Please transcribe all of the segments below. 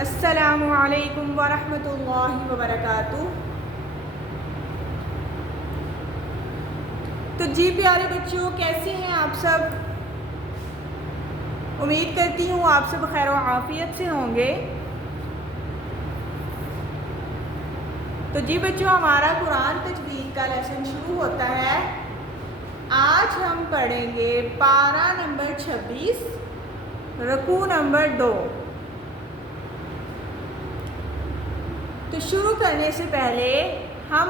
السلام علیکم ورحمۃ اللہ وبرکاتہ۔ تو جی پیارے بچوں، کیسے ہیں آپ سب؟ امید کرتی ہوں آپ سب خیر و عافیت سے ہوں گے۔ تو جی بچوں، ہمارا قرآن تجوید کا لیسن شروع ہوتا ہے۔ آج ہم پڑھیں گے پارہ نمبر 26، رکوع نمبر 2۔ تو شروع کرنے سے پہلے ہم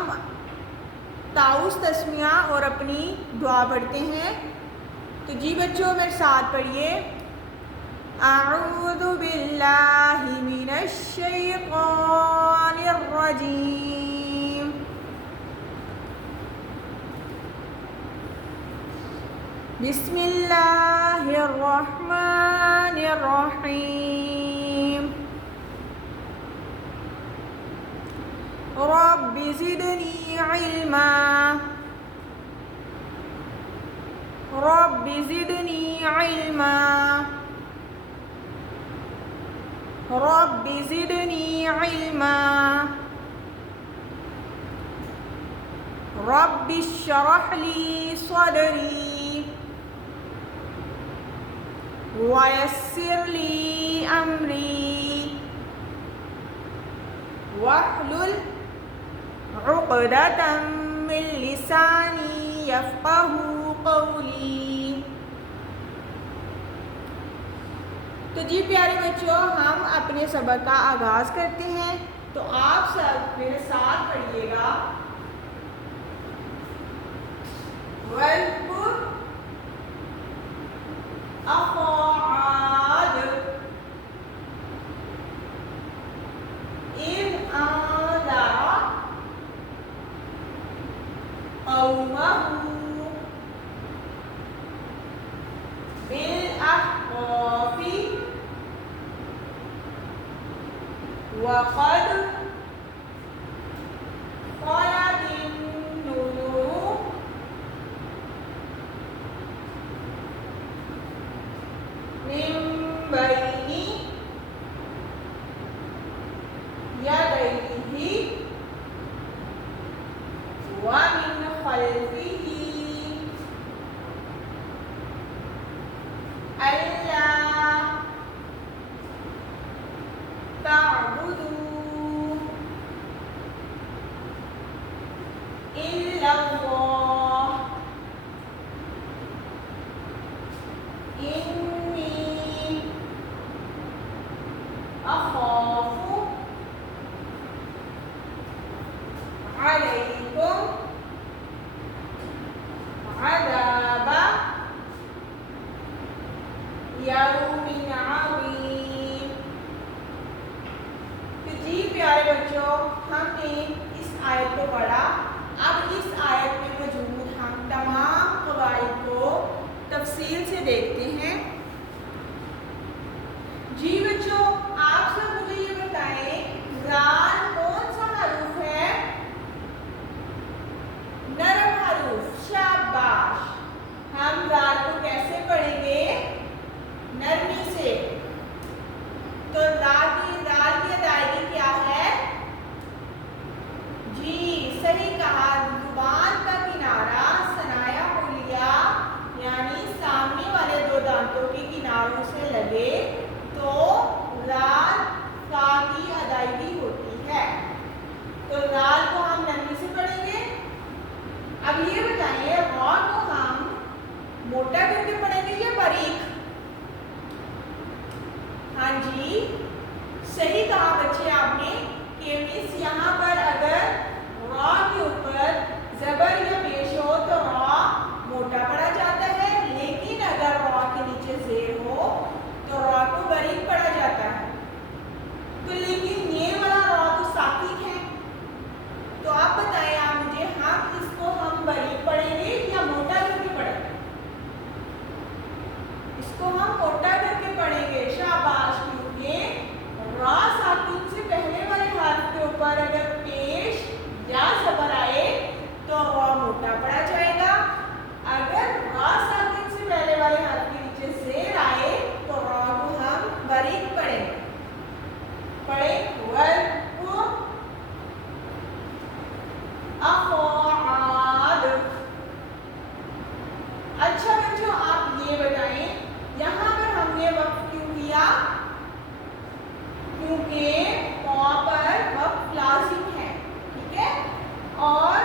تعوذ تسمیہ اور اپنی دعا پڑھتے ہیں۔ تو جی بچوں، میرے ساتھ پڑھیے۔ اعوذ باللہ من الشیطان الرجیم، بسم اللہ الرحمن الرحیم، رب زدنی علما، رب زدنی علما، رب زدنی علما، رب اشرح لی صدری ویسر لی امری واحلل عقدۃ من لسانی یفقہوا قولی۔ تو جی پیارے بچوں، ہم اپنے سبق کا آغاز کرتے ہیں۔ تو آپ سب میرے ساتھ پڑھیے گا۔ وَاذْكُرْ أَخَا عَادٍ إِذْ أَنذَرَ قَوْمَهُ بِالْأَحْقَافِ وَقَدْ خَلَتِ النُّذُرُ مِن بَيْنِ يَدَيْهِ وَمِنْ خَلْفِهِ أَلَّا تَعْبُدُوا إِلَّا اللَّهَ إِنِّي أَخَافُ عَلَيْكُمْ عَذَابَ یوم عظیم۔ تو جی پیارے بچوں، ہم نے اس آیت کو پڑھا۔ اب اس آیت میں موجود ہم تمام قواعد کو تفصیل سے دیکھتے ہیں۔ جی بچوں، آپ سب مجھے یہ بتائیں، زال کون سا حروف ہے؟ نرم حروف، شاباش۔ ہم زال کو کیسے پڑھیں گے؟ نرمی سے۔ تو زال کی ادائیگی کیا ہے؟ جی صحیح کہا، زبان کا کنارہ ثنایا علیہ یعنی سامنے والے دو دانتوں کے کناروں سے لگے تو زال کا کی ادائیگی ہوتی ہے۔ تو زال کو ہم نرمی سے پڑھیں گے۔ اب یہ بتائیے، غا کو ہم موٹا کر کے پڑھیں گے یا باریک؟ ہاں جی، صحیح کہا بچے آپ نے کہ مس یہاں پر اگر را کے اوپر زبر یا پیش ہو تو را موٹا پڑھا جاتا ہے، لیکن اگر را کے نیچے زیر ہو تو را کو باریک پڑھا جاتا ہے۔ تو لیکن یہ والا را تو ساکن ہے، تو آپ بتائیں آپ مجھے، ہم اس کو ہم باریک پڑھیں گے یا موٹا کر کے پڑھیں گے؟ اس کو ہم موٹا کر کے پڑھیں گے، شاباش، کیونکہ را ساکن سے پہلے والے حرف کے اوپر اگر پیش یا زبر آئے تو را موٹا پڑھا جائے گا، اگر را क्योंकि वहाँ पर वक्त लाजिम है, ठीक है। और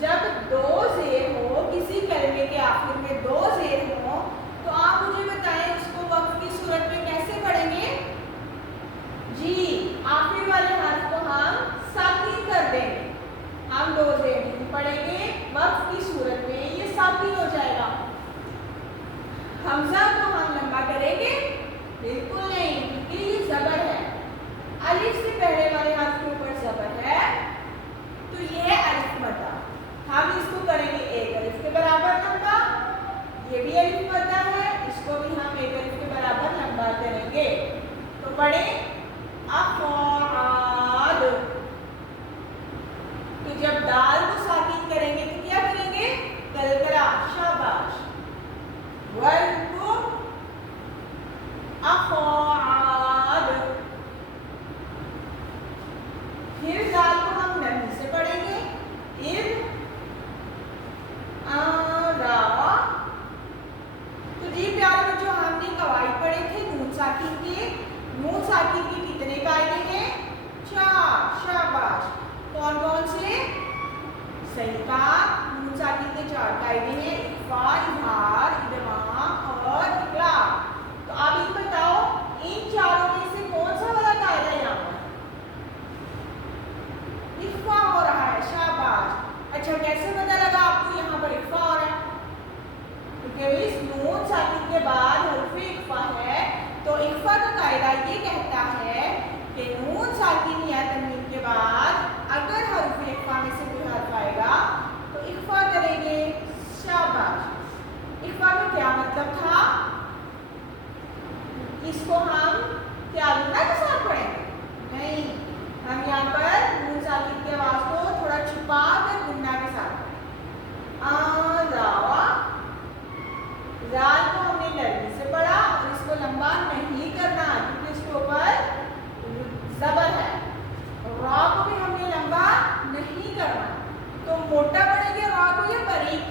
जब दो ज़ेर हो, किसी कलमे के आखिर में दो ज़ेर हो, तो आप मुझे बताएं उसको वक्त की सूरत में कैसे पढ़ेंगे? जी, आखिर वाले हर्फ को हम साकिन कर देंगे, हम दो ज़ेर नहीं पढ़ेंगे, वक्त की सूरत में ये साकिन हो जाएगा। हमजा को हम लंबा करेंगे? बिल्कुल नहीं, क्योंकि ये ज़बर है। अलिफ से पहले वाले हर्फ के ऊपर ज़बर है, तो ये है अलिफ मद्दा। हम इसको करेंगे एक अलिफ के बराबर लंबा, ये भी अलिफ मद्दा है, इसको भी हम एक अलिफ के बराबर लंबा करेंगे। तो पढ़े अफ़आद। तो जब दाल को साकिन करेंगे तो क्या करेंगे? कलकला, शाबाश। वल को अफ़आद। फिर दाल को हम नमी से पढ़ेंगे, इद आरा। तो जी प्यारे बच्चों, हमने कवाइद पढ़े थे नून साकिन के। नून साकिन के कितने कायदे हैं? 4, शाबाश। कौन कौन से? सही कहा, नून साकिन के 4 कायदे हैं, इख्फा, इज़हार, इदगाम और इक़लाब। तो आप ये बताओ, इन चारों में से कौन सा वाला कायदा है यहाँ पर? इख्फा हो रहा है, शाबाश। अच्छा, कैसे पता लगा आपको यहाँ पर इख्फा हो रहा है? क्योंकि इस नून साकिन के बाद हर्फ इख्फा है, तो इख्फा का कायदा ये कहता है कि नून साकिन या तनवीन के बाद अगर हर्फ इख्फा में से कोई हर्फ आएगा तो इख्फा करेंगे, शाबाश। इख्फा में क्या मतलब था? इसको हम क्या गुन्ना के साथ पढ़ेंगे? नहीं, हम यहाँ पर नून साकिन की आवाज को थोड़ा छुपा कर गुन्ना के साथ जाल को हमने नरमी से पढ़ा और इसको लंबा नहीं करना क्योंकि इसके ऊपर ज़बर है। रा को भी हमने लंबा नहीं करना, तो मोटा पढ़ेंगे रा को या बारीक?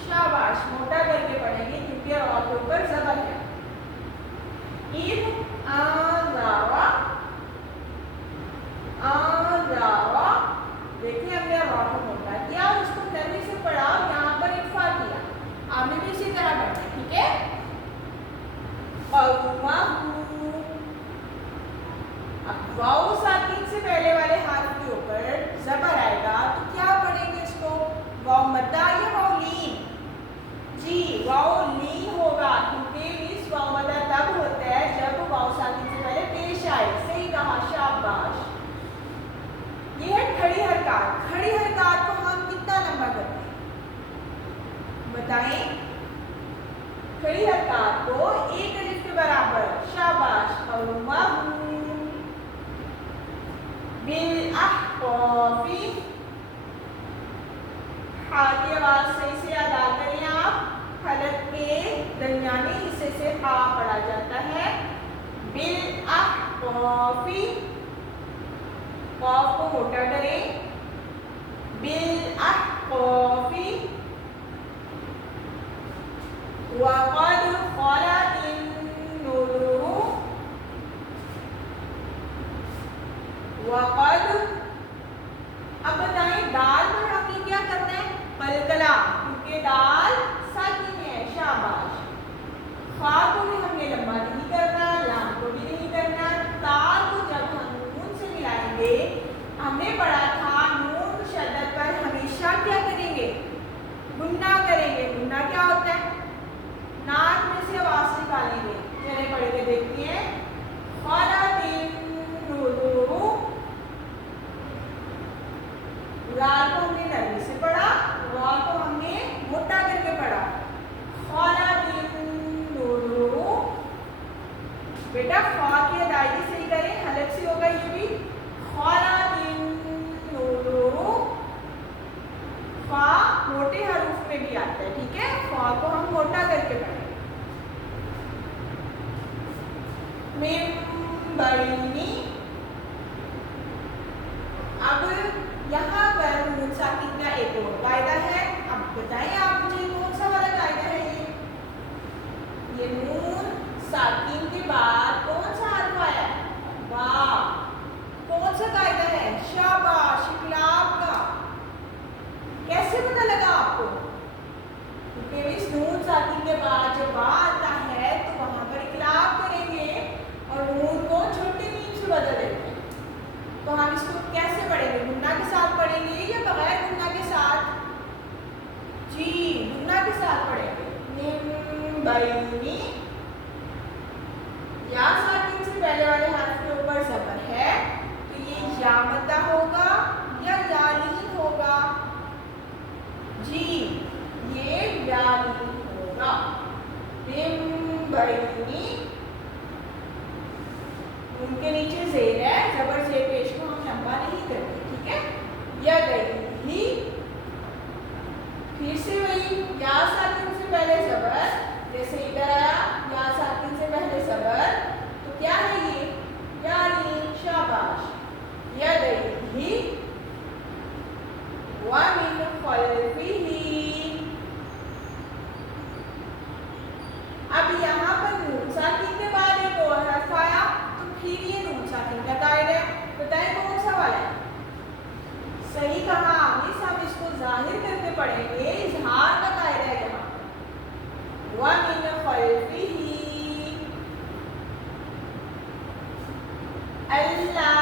शाबाश, मोटा करके पढ़ेंगे क्योंकि रा के ऊपर ज़बर है। ईद आज़ावा, आज़ावा। देखिए हमने रा को मोटा किया और उसको नरमी से पढ़ा और यहाँ पर इख्फा किया। आपने भी इसी तरह करना है, ठीक है। अब वाव साकिन से पहले वाले हाथ के ऊपर ज़बर आएगा तो क्या पढ़ेंगे इसको? वाव मद्दा या वाव लीन? जी, वाव लीन होगा क्योंकि इस वाव मद्दा तब होता है जब वाव साकिन से पहले पेश आए। सही कहा, शाबाश। ये है खड़ी हरकत। खड़ी हरकत को हम कितना लंबा करते हैं बताएं? खड़ी हरकत को एक अलिफ के बराबर, शाबाश। बिल अहक़ाफ़ी, हा की आवाज सही से अदा करें आप। हलक के दरमियानी हिस्से से हा पढ़ा जाता है। बिल अहक़ाफ़ी, क़ाफ़ को मोटा करें। बिल अहक़ाफ़ी वक़द ख़लतिन नुज़ुरु, वक़द। अब बताएं दाल पर हमने क्या करना है? कलकला, क्योंकि दाल साकिन है, शाबाश। खा को भी हमने लंबा नहीं करना, लाम को भी नहीं करना। ताल को जब हम नून से मिलाएंगे, हमने पढ़ा था नून मुशद्दद पर हमेशा क्या करेंगे? गुन्ना करेंगे। गुन्ना क्या होता है? नाक में से आवाज निकालेंगे। चले पढ़ के देखते हैं। लाल को हमने नरमी से पढ़ा, रा को हमने मोटा करके पढ़ा। बेटा खा की अदायगी सही करें, हलक से होगा ये भी। फा मोटे हरूफ में भी आता है, ठीक है। फा को हम मोटा करके पढ़ें। मिम्बरनी। अब यहाँ पर नून साकिन का एक और कायदा है। अब बताएं आप मुझे कौन सा वाला कायदा है? ये नून साकिन के बाद या साकिन से पहले वाले हर्फ के ऊपर ज़बर है तो ये या मद्दा होगा या यालीन होगा? जी, ये यालीन होगा। मिन बैनी, उनके नीचे ज़ेर है, ज़बर से पेश को हम लंबा नहीं करते, ठीक है? यदैही, फिर से वही या साकिन से पहले ज़बर, जैसे इधर आया या साकिन से पहले ज़बर, तो क्या है ये? यालीन, शाबाश। यदैही व मिन खल्फिही। अब यहाँ पर नून साकिन के बाद एक और हर्फ आया तो फिर ये नून साकिन का कायदा है। बताएं कौन सा वाला है? सही कहा आपने, हम इसको जाहिर करके पढ़ेंगे, इजहार का कायदा है यहाँ पर। व मिन खल्फिही अल्ला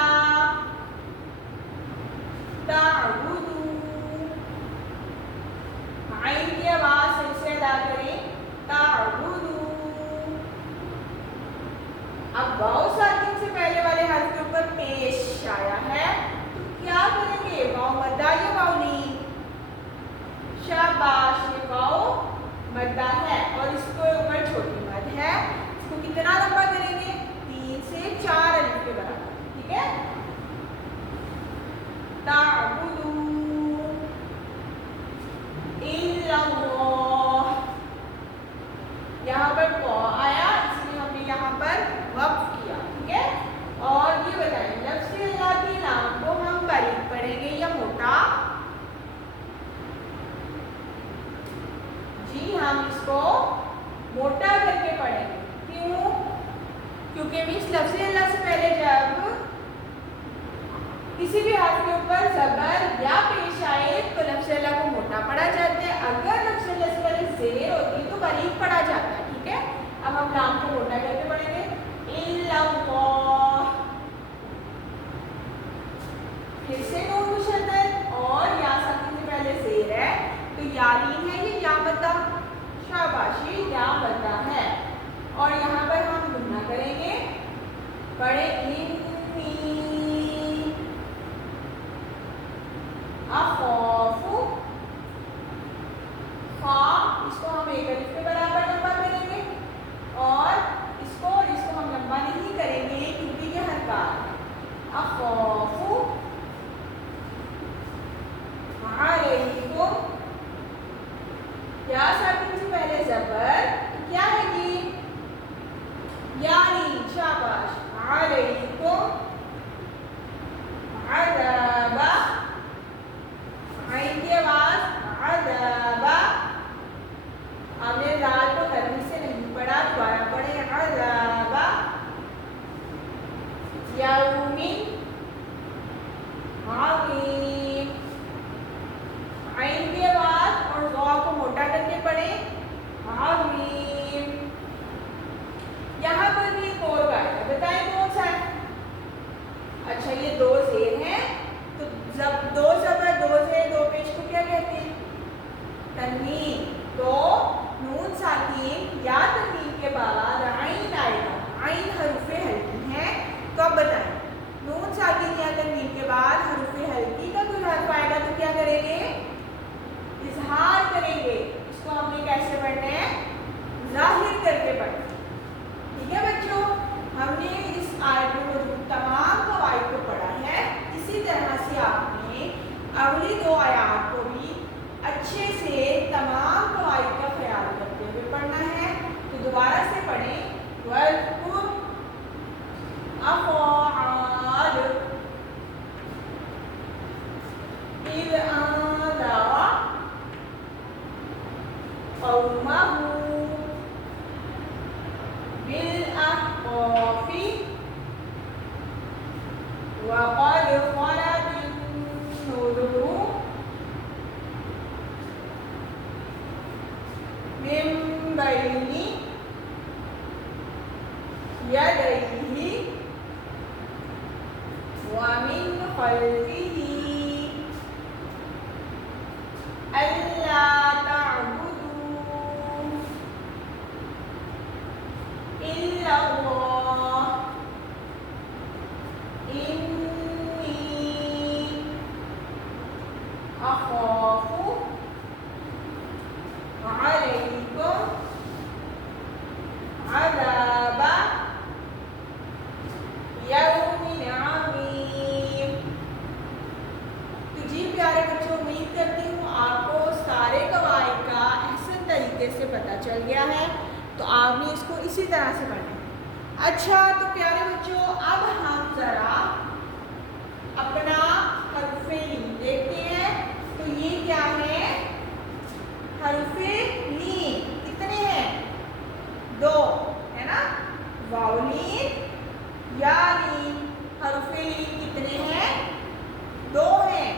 ताबुदू, आइन की आवाज सही से अदा करें, ताबुदू। अब वाव साकिन से पहले वाले हर्फ के ऊपर पेश आया है तो क्या करेंगे? वाव मद्दा या वावलीन? शाबाश, ये वाव मद्दा है और इसके ऊपर छोटी मद है। इसको कितना लंबा करेंगे? 3 से 4 अलिफ के बराबर, ठीक है? ताबुदू इल्लल्लाह, यहाँ पर क़ा आया इसलिए हमने यहाँ पर वक्फ किया, ठीक है? और ये बताएं लफ्ज़ अल्लाह के नाम को हम बारीक पढ़ेंगे या मोटा? जी, हम इसको मोटा करके पढ़ेंगे। क्यों? क्योंकि इस लफ्ज़ अल्लाह से पहले जब किसी भी हर्फ के ऊपर ज़बर या पेश आए तो लफ्ज़ अल्लाह को मोटा पढ़ा जाता है। अगर लफ्ज़ अल्लाह से पहले ज़ेर होती तो बारीक पढ़ा जाता है, ठीक है? अब हम लाम को मोटा करके पढ़ेंगे, इल्लल्लाह। फिर से नून मुशद्दद और या साकिन से पहले ज़ेर है तो यालीन है, ये या मद्दा, शाबाश, ये या मद्दा है। और यहाँ पर हम गुन्ना करेंगे, पढ़े इन्नी अख़ाफ़ु, खा, इसको हम एक अलिफ के बराबर लंबा करेंगे और इसको हम लंबा नहीं करेंगे क्योंकि ये हरकत है। अख़ाफ़ु अलैकुम, या साकिन से पहले ज़बर, क्या है ये? यानी, शाबाश। अलैकुम अज़ाबा, आइन की आवाज अज़ाबा। हमने दाल को नरमी से नहीं पढ़ा, दोबारा पढ़े, अज़ाबा यौमिन अज़ीम। आइन की आवाज और ज़ा को मोटा करके पढ़े, अज़ीम। यहाँ पर भी एक और कायदा, बताएं कौन सा है? अच्छा, ये 2 ज़ेर हैं तो जब 2 ज़बर, 2 ज़ेर, 2 पेश को क्या कहते हैं? तन्वीन। तो नून साकिन या तन्वीन के बाद आइन आएगा, आइन हरूफ़े हल्की है। तो अब बताएं नून साकिन या तन्वीन के बाद हरूफ़े हल्की का कोई हर्फ आएगा तो क्या करेंगे? इजहार करेंगे। इसको हमने कैसे पढ़ना है? जाहिर करके पढ़ना, ठीक है बच्चों? हमने इस आयत में मौजूद तमाम क़वाइद को पढ़ा है। इसी तरह से आपने अगली 2 आयात को भी अच्छे से तमाम क़वाइद का ख्याल करते हुए पढ़ना है। तो दोबारा से पढ़ें, वज़कुर अफ़आल इज़ अंज़रा क़ौमहु बिल-अहक़ाफ़ि वक़द ख़लतिन-नुज़ुरु मिन बैनि यदैहि व मिन ख़ल्फ़िहि अल्ला तअबुदू इल्लल्लाह اچھا تو پیارے بچوں اب ہم ذرا اپنا حرف لین دیکھتے ہیں. تو یہ کیا ہے؟ حرف لین. کتنے ہیں؟ 2 ہے نا. واو لین یا لین. حرف لین کتنے ہیں؟ 2 ہیں.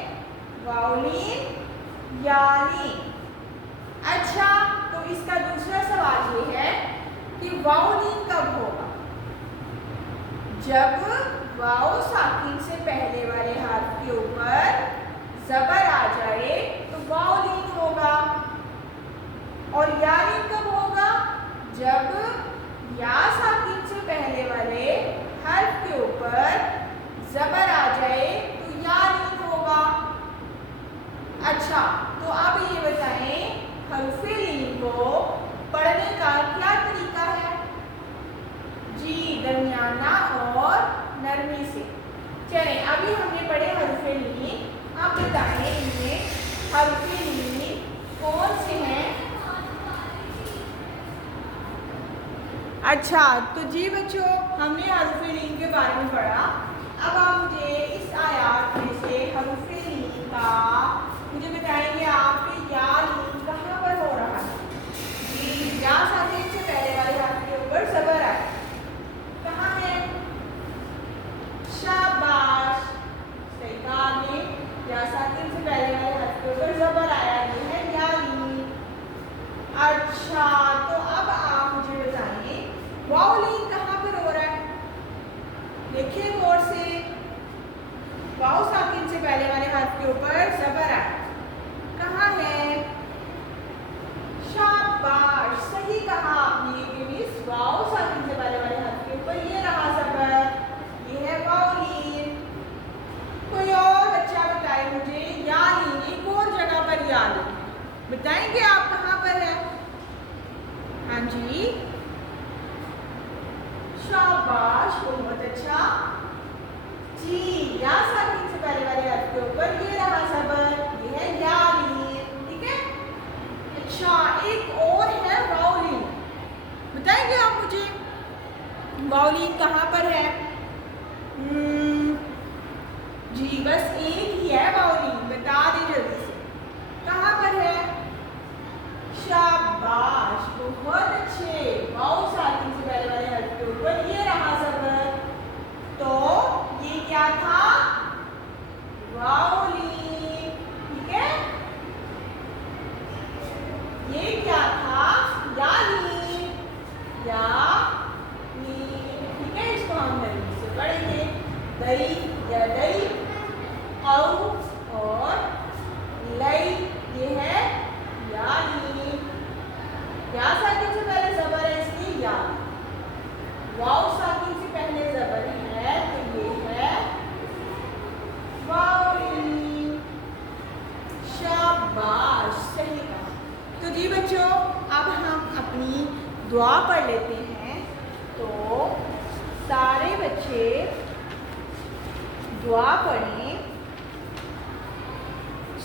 واو لین یا لین. اچھا تو اس کا دوسرا سوال یہ ہے کہ واو لین کب ہوگا؟ جب واو ساکن سے پہلے والے حرف کے اوپر زبر آ جائے تو واو لین ہوگا. اور یا لین کب ہوگا؟ جب یا ساکن سے پہلے والے حرف کے اوپر زبر آ جائے تو یا لین ہوگا. اچھا تو اب یہ بتائیں حرف لین کو پڑھنے کا کیا طریقہ ہے؟ جی درمیانہ اور نرمی سے. چلیں ابھی ہم نے پڑھے حرف لین. اب بتائیں ان میں حرف لین کون سے ہیں؟ اچھا تو جی بچوں ہم نے حرف لین کے بارے میں پڑھا. اب آپ مجھے اس آیات میں سے حرف لین کا مجھے بتائیں گے آپ کے یا لین کہاں پر ہو رہا ہے؟ جی یا ساکن سے پہلے والے حرف کے اوپر زبر آئے. کہاں ہے؟ شاباش. صحیح کہا آپ نے. یا ساکن سے پہلے والے حرف کے اوپر زبر آیا. یہ ہے یا لین. اچھا تو اب آپ مجھے بتائیں واو لین کہاں پر ہو رہا ہے؟ دیکھیں غور سے. واو ساکن سے پہلے والے حرف کے اوپر زبر آئے. کہاں ہے؟ شاباش. صحیح کہا آپ نے کہ مس واو ساکن سے پہلے والے حرف کے اوپر یہ رہا زبر. یہ ہے واو لین. کوئی اور بچہ بتائے مجھے یا لین ایک اور جگہ پر یا لین بتائیں گے آپ کہاں پر ہے؟ ہاں جی شاباش بہت اچھا. جی یا ساکن سے پہلے والے حرف کے اوپر یہ رہا زبر. یہ ہے یا لین. ٹھیک ہے. اچھا ایک اور ہے واو لین. بتائیں گے آپ مجھے واو لین کہاں پر ہے؟ جی بس ایک ہی ہے واو لین. بتا دیں جلدی سے کہاں پر ہے؟ شاباش بہت اچھے. واو ساکن سے پہلے والے حرف کے اوپر یہ رہا زبر. تو یہ کیا تھا؟ واو لین. ٹھیک ہے. یہ کیا تھا؟ یا لین. یا لین. ٹھیک ہے. اس کو ہم نرمی سے پڑھیں گے. دئی یا دئی. قو اور لئی. یہ ہے یا لین. یا ساکن سے پہلے زبر ہے اس لیے یا. واو ساکن سے پہلے زبر ہے تو یہ ہے واو لین. شاباش. صحیح کہا. تو جی بچوں اب ہم اپنی دعا پڑھ لیتے ہیں. تو سارے بچے دعا پڑھیں.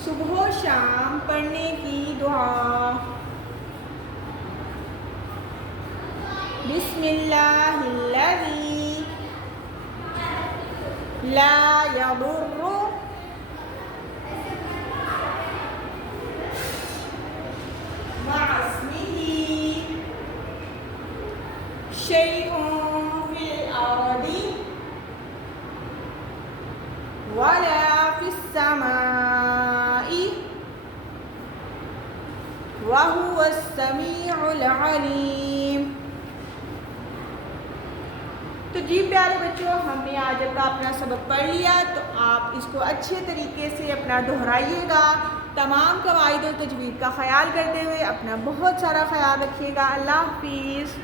صبح و شام پڑھنے کی دعا. بسم اللہ الذی لا یضر مع اسمہ شیء فی الارض ولا فی السماء وهو السمیع العلیم. تو جی پیارے بچوں ہم نے آج کا اپنا سبق پڑھ لیا. تو آپ اس کو اچھے طریقے سے اپنا دہرائیے گا. تمام قواعد و تجوید کا خیال کرتے ہوئے اپنا بہت سارا خیال رکھیے گا. اللہ حافظ.